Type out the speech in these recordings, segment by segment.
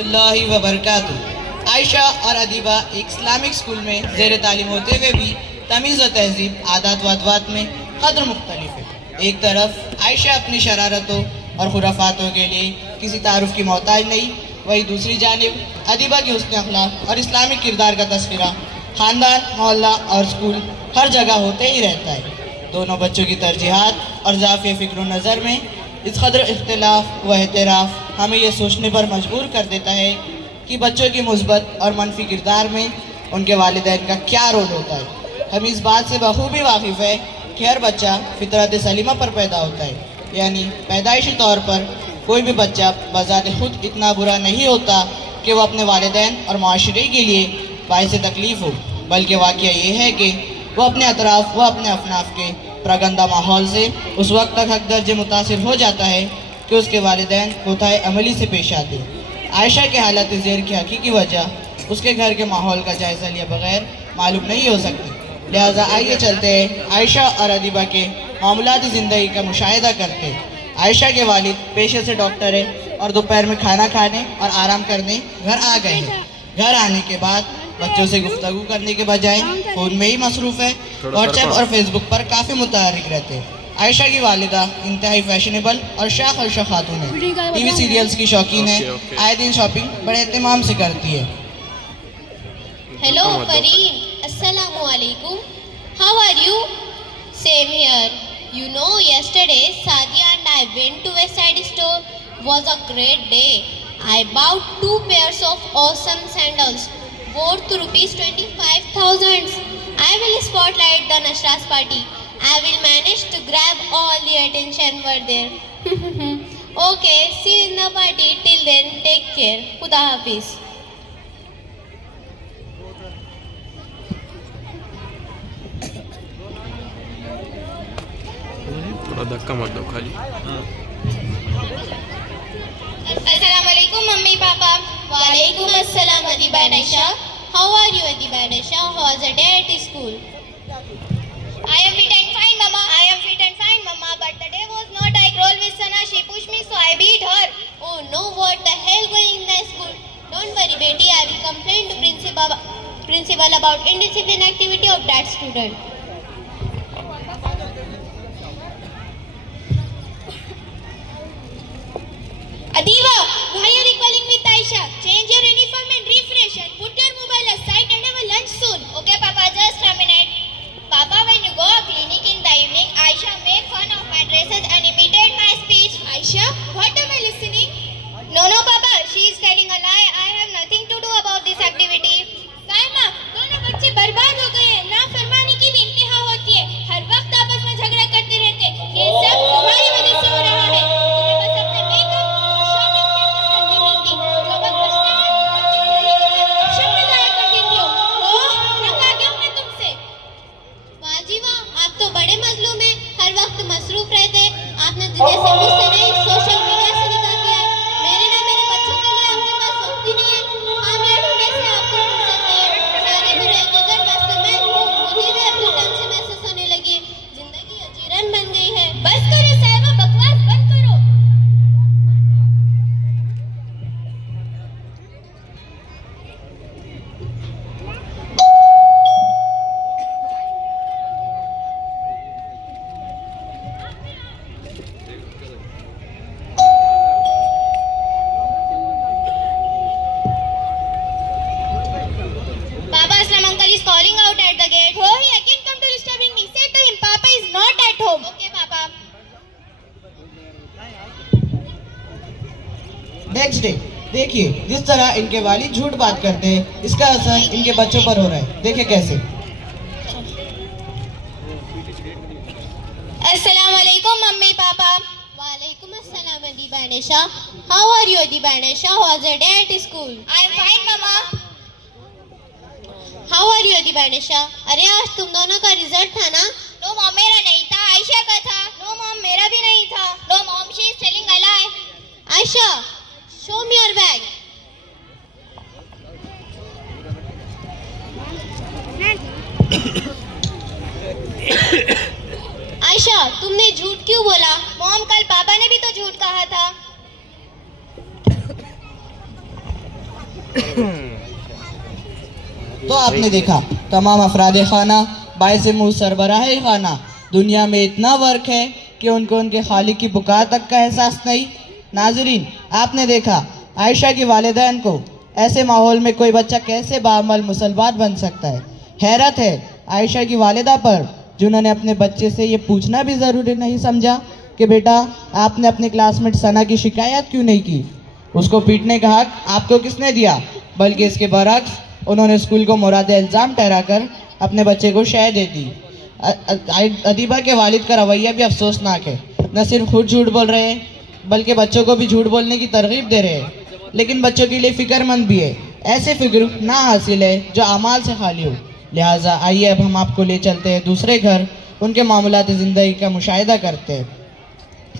अल्लाह वबरकातुहू। आयशा और अदीबा एक Islamic school में ज़ेर तालीम होते हुए भी तमीज़ व तहज़ीब आदात व अदवात में कदर मुख्तलिफ है। एक तरफ आयशा अपनी शरारतों और खुराफातों के लिए किसी तारुफ की मोहताज नहीं, वही दूसरी जानिब अदीबा के हुस्न अखलाक और इस्लामिक किरदार का तस्करा ख़ानदान, मोहल्ला और स्कूल हर जगह होते ही रहता है। दोनों बच्चों की तरजीहात और ज़ाफ़े फ़िक्र नज़र में इस कदर इख्तिलाफ व एतराफ़ हमें यह सोचने पर मजबूर कर देता है कि बच्चों की मुस्बत और मनफी किरदार में उनके वालिदैन का क्या रोल होता है। हम इस बात से बखूबी वाकिफ़ है कि हर बच्चा फितरत सलीमा पर पैदा होता है, यानी पैदाइशी तौर पर कोई भी बच्चा बज़ात खुद इतना बुरा नहीं होता कि वह अपने वालिदैन और माशरे के लिए बाइस तकलीफ़ हो, बल्कि वाक़या ये है कि वह अपने अतराफ़ व अपने अफनाफ के प्रगंदा माहौल से उस वक्त तक हक दर्जे मुतासिर हो जाता है कि उसके वालिदैन कोताही अमली से पेश आते। आयशा के हालत ज़ेर की हकीकी वजह उसके घर के माहौल का जायज़ा लिया बगैर मालूम नहीं हो सकती। लिहाजा आइए चलते हैं आयशा और अदीबा के मामूलाती ज़िंदगी का मुशाहिदा करते हैं। आयशा के वालिद पेशे से डॉक्टर है और दोपहर में खाना खाने और आराम करने घर आ गए हैं। घर आने के बाद बच्चों से गुफ्तगू करने के बजाय फ़ोन में ही मसरूफ़ है। व्हाट्सएप और फेसबुक पर काफ़ी मुतहरिक रहते हैं। आयशा की वालिदा इंतहाई फैशनेबल और शाख खातून है। टीवी सीरियल्स की शौकीन है। आए दिन शॉपिंग बड़े एहतमाम से करती है। हेलो फरीन, अस्सलामु अलैकुम। How are you? Same here. You know, yesterday Sadia and I went to West Side store. Was a great day. I bought 2 pairs of awesome sandals worth rupees 25,000. I will spotlight the Nashra's party. I will manage to grab all the attention over there. Okay, see you in the party. Till then, take care. Khuda Hafiz. थोड़ा धक्का मत दो खाली। अस्सलाम वालेकुम mummy papa. वालेकुम अस्सलाम Adiba and Aisha. How are you Adiba and Aisha? How was the day at school? I am fit and fine mama. I am fit and fine mama. But the day was not. I roll with Sana. She pushed me so I beat her. Oh no, what the hell going in the school? Don't worry Betty. I will complain to principal about indisciplined activity of that student. Adiba, why are you calling with Aisha? Change your uniform and refresh and put your mobile aside and have a lunch soon. Okay, Papa, just a minute. Papa, when you go to clinic in the evening, Aisha make fun of my dresses and imitate my speech. Aisha, what am I listening? No, Papa, she is telling a lie. I have nothing to do about this activity. Saima, दोनों बच्चे बर्बाद हो गए हैं। नाफरमानी की भी इंतहा होती है। हर वक्त आपस में झगड़ा करते रहते हैं। ये सब तुम्हारी वजह से हो रहा है। तुम्हें बस अपने मेकअप और शॉपिंग से फुर्सत नहीं मिलती। जो वक्त बचता है, शब में जाया कर देती हो। ओह, थक आ गया हूँ मैं तुमसे। वाह जी वाह, आप तो बड़े मजलूम हैं। हर वक्त मसरूफ रहते हैं। आपने जैसे मुझसे नहीं, सोशल मीडिया से निकाल दिया है। मेरे बच्चों के लिए आपके पास वक्त ही नहीं है। खामियां ढूंढने से आपको फुर्सत नहीं है। सारे बुरे नजर बस मैं हूँ। मुझे भी अपनी टंग से महसूस होने लगी है। जिंदगी अजीरन बन गई है। बस करो साहिबा, बकवास बंद करो। Baba Aslam uncle is calling out at the gate. Oh, he again come to disturbing me. Say to him, Papa is not at home. Okay, Papa. Next day देखिए जिस तरह इनके वालिद झूठ बात करते हैं, इसका असर इनके बच्चों पर हो रहा है। देखिए कैसे। Assalamu alaikum, mummy, papa. Walaikum assalam, Adiba and Aisha. How are you, Adiba and Aisha? How was your day at school? I am fine, mama. How are you, Adiba and Aisha? अरे आज तुम दोनों का result था ना? No, mom, मेरा नहीं था, आयशा का था. No, mom, मेरा भी नहीं था. No, mom, she is telling a lie. Aisha, show me your bag. Ayesha, तुमने झूठ क्यों बोला? मॉम, कल पापा ने भी तो झूठ कहा था। तो आपने देखा तमाम अफराद खाना बाइस मुँह सरबराह खाना दुनिया में इतना वर्क है कि उनको उनके खालिक की पुकार तक का एहसास नहीं। नाजरीन, आपने देखा आयशा की वालिदैन को ऐसे माहौल में कोई बच्चा कैसे बाअमल मुसलमान बन सकता है। हैरत है आयशा की वालिदा पर, जिन्होंने अपने बच्चे से ये पूछना भी ज़रूरी नहीं समझा कि बेटा आपने अपने क्लासमेट सना की शिकायत क्यों नहीं की। उसको पीटने का हक आपको किसने दिया, बल्कि इसके बरक्स उन्होंने स्कूल को मुराद इल्ज़ाम ठहराकर अपने बच्चे को शय दे दी। अदीबा के वालिद का रवैया भी अफसोसनाक है। न सिर्फ खुद झूठ बोल रहे हैं बल्कि बच्चों को भी झूठ बोलने की तरगीब दे रहे हैं, लेकिन बच्चों के लिए फ़िक्रमंद भी है। ऐसे फ़िक्र ना हासिल है जो अमाल से खाली हो। लिहाजा आइए अब हम आपको ले चलते हैं दूसरे घर, उनके मामूलात ज़िंदगी का मुशाहिदा करते हैं।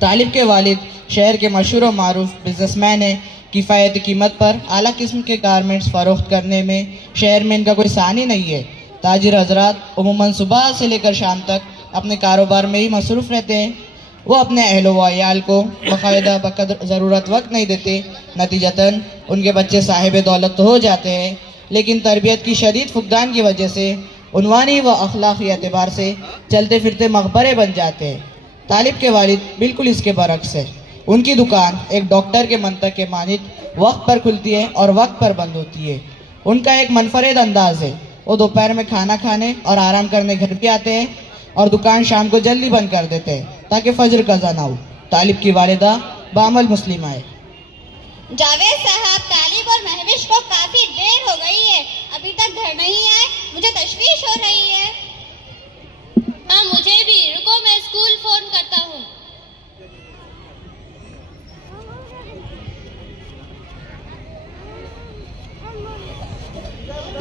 तालिब के वालिद शहर के मशहूर और मारूफ बिजनेसमैन हैं। किफ़ायती कीमत पर आला किस्म के गारमेंट्स फ़रोख्त करने में शहर में इनका कोई सानी नहीं है। ताजिर हजरात उमूमन सुबह से लेकर शाम तक अपने कारोबार में ही मसरूफ़ रहते हैं। वो अपने अहलो व अयाल को बाकायदा बकदर ज़रूरत वक्त नहीं देते। नतीजतन उनके बच्चे साहिब दौलत तो हो जाते हैं, लेकिन तरबियत की शदीद फुकदान की वजह से उन्वानी व अखलाक़ी एतबार से चलते फिरते मकबरे बन जाते हैं। तालिब के वालिद बिल्कुल इसके बरक्स है। उनकी दुकान एक डॉक्टर के मंतक के मानित वक्त पर खुलती है और वक्त पर बंद होती है। उनका एक मुनफरिद अंदाज है। वो दोपहर में खाना खाने और आराम करने घर पे आते हैं और दुकान शाम को जल्दी बंद कर देते हैं ताकि फजर कज़ा ना हो। तालिब की वालिदा बामल मुस्लिमा है। जावेद साहब, तालिब और महविश को काफी देर हो गई है, अभी तक घर नहीं आए, मुझे तशवीश हो रही है। हाँ मुझे भी, रुको मैं स्कूल फोन करता हूँ।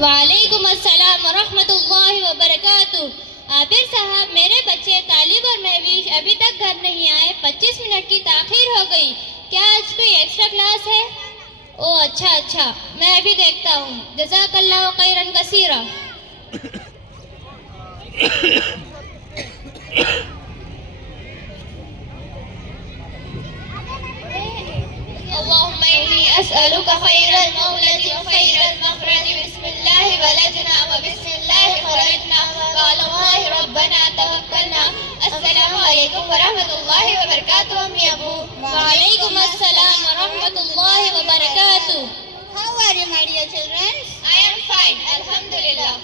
वालेकुम अस्सलाम वरहमतुल्लाहि वबरकातुह। आबिर साहब, मेरे बच्चे तालिब और महविश अभी तक घर नहीं आए। 25 मिनट की ताखीर हो गई। क्या आज कोई एक्स्ट्रा क्लास है? ओह अच्छा, मैं अभी देखता हूँ। जज़ाकल्लाहु खैरन कसीरा। अल्लाहुम्मा इन्नी अस्अलुका खैरल मौलद व खैरल मखरज बिस्मिल्लाहि वलजना व बिस्मिल्लाहि खरजना व अलल्लाहि रब्बना तवक्कलना। अस्सलामु अलैकुम व रहमतुल्लाहि व बरकातुहू। अम्मी अबू। वालेकुम अस्सलाम व रहमतुल्लाहि व बरकातुहू। How are you, my dear children? I am fine, alhamdulillah.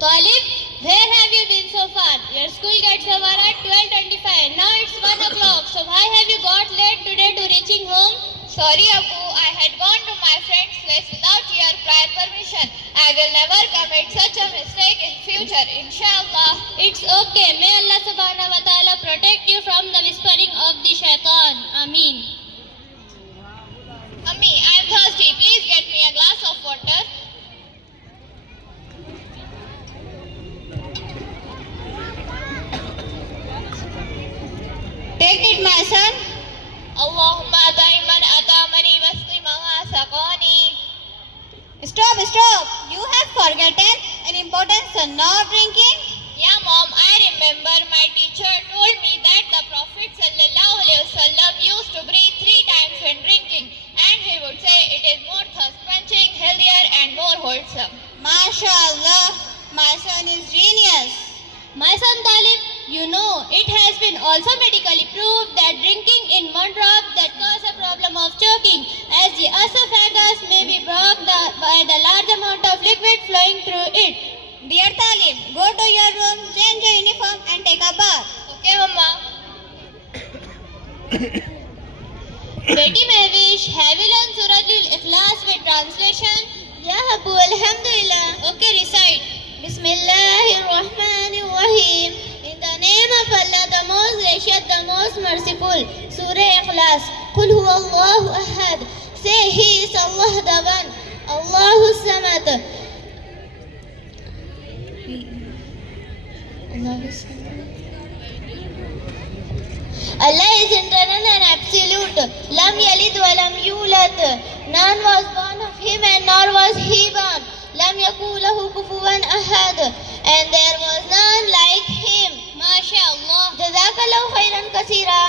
Talib, where have you been so far? Your school gets over at 12:25. Now it's 1 o'clock. So why have you got late today to reaching home? Sorry, Abu. I had gone to my friend's place without your prior permission. I will never commit such a mistake in future, inshallah. It's okay. May Allah subhanahu wa ta'ala protect you from the whispering of the shaitan. Ameen. Ammi, I am thirsty. Please get me a glass of water. Take it, my son. Allahumma daiman atamani wasqi maha saqani. Stop. You have forgotten an important sunnah of drinking. Yeah, Mom, I remember my teacher told me that the Prophet sallallahu alaihi wasallam used to breathe 3 times when drinking, and he would say it is more thirst-quenching, healthier, and more wholesome. MashaAllah, my son is genius. My son Talib, you know, it has been also medically proved that drinking in one drop that cause a problem of choking, as the esophagus may be blocked by the large amount of liquid flowing through it. Dear Talib, go to your room, change your uniform and take a bath. Okay, Mama. Beti Mahwish, have you learned Surah Al-Ikhlas with translation? Yeah, Abu, Alhamdulillah. Okay, recite. Bismillahirrahmanirrahim. In the name of Allah, the most gracious, the most merciful. Surah Ikhlas. Qul huwa Allahu ahad. Say He is Allah the One, Allahu Samad. Allah is eternal and absolute. Lam yalid wa lam yulad. None was born of Him and nor was He born. Lam yakun lahu kufuwan ahad. And there was none like Him. MashaAllah. Jazakallahu khairan kaseera.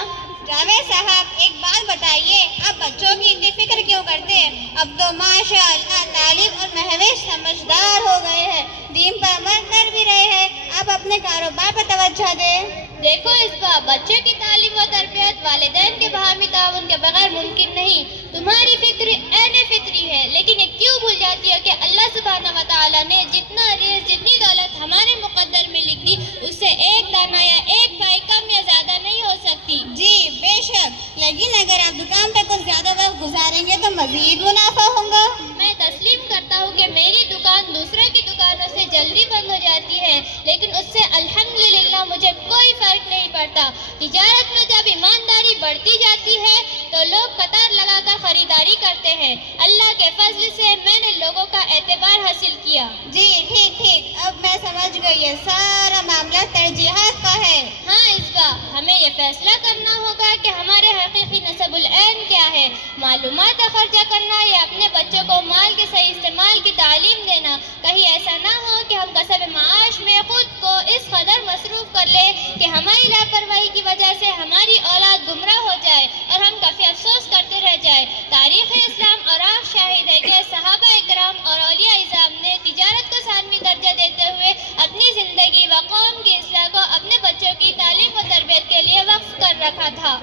Javed साहब, एक बात बताइए, आप बच्चों की इतनी फिक्र क्यों करते हैं? अब तो माशाअल्लाह तालिब और महवेश समझदार हो गए हैं, दीन पर अमल कर भी रहे हैं। आप अपने कारोबार पर तवज्जो दें। देखो इस बार बच्चे की तालीम और तरबियत वालिदैन के बाहमी ताउन के बगैर मुमकिन नहीं। तुम्हारी फिक्र ऐने फित्री है, लेकिन ये क्यों भूल जाती है कि अल्लाह सुब्हानहू व तआला ने जितना रिज़्क़, जितनी दौलत हमारे मुक़द्दर में लिख दी, उससे एक दाना या एक पाई कम या ज्यादा नहीं हो सकती। जी बेशक, लेकिन अगर आप दुकान पे कुछ ज्यादा वक्त गुजारेंगे तो मजीद मुनाफा होगा। मैं तस्लीम करता हूँ कि मेरी दुकान दूसरे की दुकानों से जल्दी बंद हो जाती है, लेकिन उससे अल्हम्दुलिल्लाह मुझे कोई फर्क नहीं पड़ता। तिजारत में जब ईमानदारी बढ़ती जाती है तो लोग कतार लगाकर खरीदारी करते हैं। अल्लाह के फजल से मैंने लोगों का एतबार हासिल किया। जी ठीक ठीक, अब मैं समझ गई, ये सारा मामला तरजीहात का है। हाँ इसबा, हमें ये फैसला करना होगा कि हमारे हकीकी नसबुल ऐन क्या है, मालूमात का खर्चा करना या अपने बच्चों को माल के सही इस्तेमाल की तालीम देना। कहीं ऐसा ना हो कि हम कसब माश में खुद को इस कदर मसरूफ कर ले कि हमारी लापरवाही की वजह से हमारी औलाद गुमराह हो जाए और हम काफ़ी अफसोस करते रह जाए। तारीख़ इस्लाम और आँख शाहिद है कि सहाबा इकराम और औलिया इज़ाम ने तिजारत को सानवी दर्जा देते हुए अपनी ज़िंदगी व कौम की इस्लाह को अपने बच्चों की तालीम व तरबियत के लिए वक्फ कर रखा था।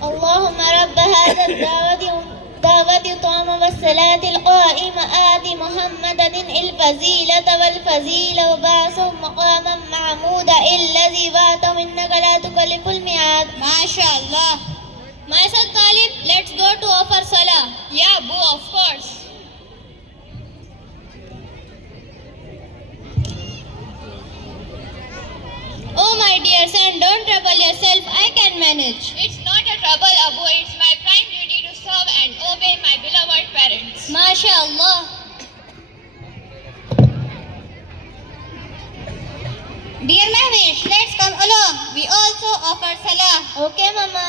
अल्लाहुम्मा रब्ब हाज़ा दावती तौम वस्सलातिल क़ाइमा आति मुहम्मदन इल फज़ीलत वल फ़ज़ीला व बासु मक़ामन महमूदा इल्लज़ी वातहु इन्नका ला तुकल्लिफुल मिआद। माशाअल्लाह। My son Talib, let's go to offer salah. Yeah, Boo, of course. Oh my dear son, don't trouble yourself, I can manage. It's not a trouble, Abu, it's my prime duty to serve and obey my beloved parents. MashaAllah. Dear Mahwish, let's come along. We also offer salah. Okay, Mama.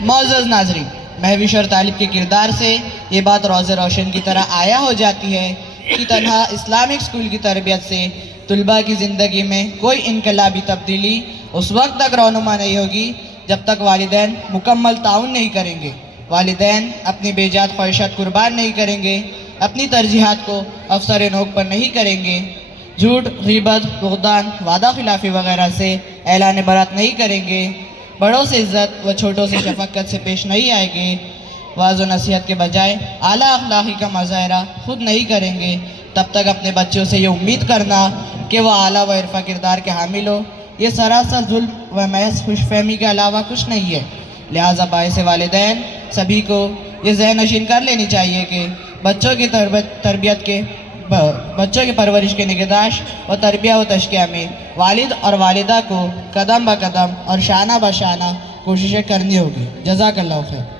मौजूद नाजरीन, महविश और तालिब के किरदार से ये बात रोज़े रोशन की तरह आया हो जाती है कि तन्हा इस्लामिक स्कूल की तरबियत से तुलबा की ज़िंदगी में कोई इनकलाबी तब्दीली उस वक्त तक रौनुमा नहीं होगी जब तक वालिदैन मुकम्मल ताउन नहीं करेंगे। वालिदैन अपनी बेजात ख्वाहिशात कुर्बान नहीं करेंगे, अपनी तरजीहात को अफसर नोक पर नहीं करेंगे, झूठ, ग़ीबत, बुग़दान, वादा खिलाफ़ी वगैरह से ऐलान बरात नहीं करेंगे, बड़ों से इज़्ज़त व छोटों से शफ़क़त से पेश नहीं आएंगे, वाज़ व नसीहत के बजाय आला अखलाक़ी का मुज़ाहरा खुद नहीं करेंगे, तब तक अपने बच्चों से ये उम्मीद करना कि वह आला व इरफ़ा किरदार के हामिल हो, ये सरासर जुल्म व महज़ खुशफ़हमी के अलावा कुछ नहीं है। लिहाजा बाइस वालिदैन सभी को ये ज़हन नशीन कर लेनी चाहिए कि बच्चों की तरबियत के बच्चों की परवरिश के निगहदाश्त व तरबिया व तशकिया में वालिद और वालिदा को कदम ब कदम और शाना ब शाना कोशिशें करनी होगी। जज़ाकल्लाहु खैर।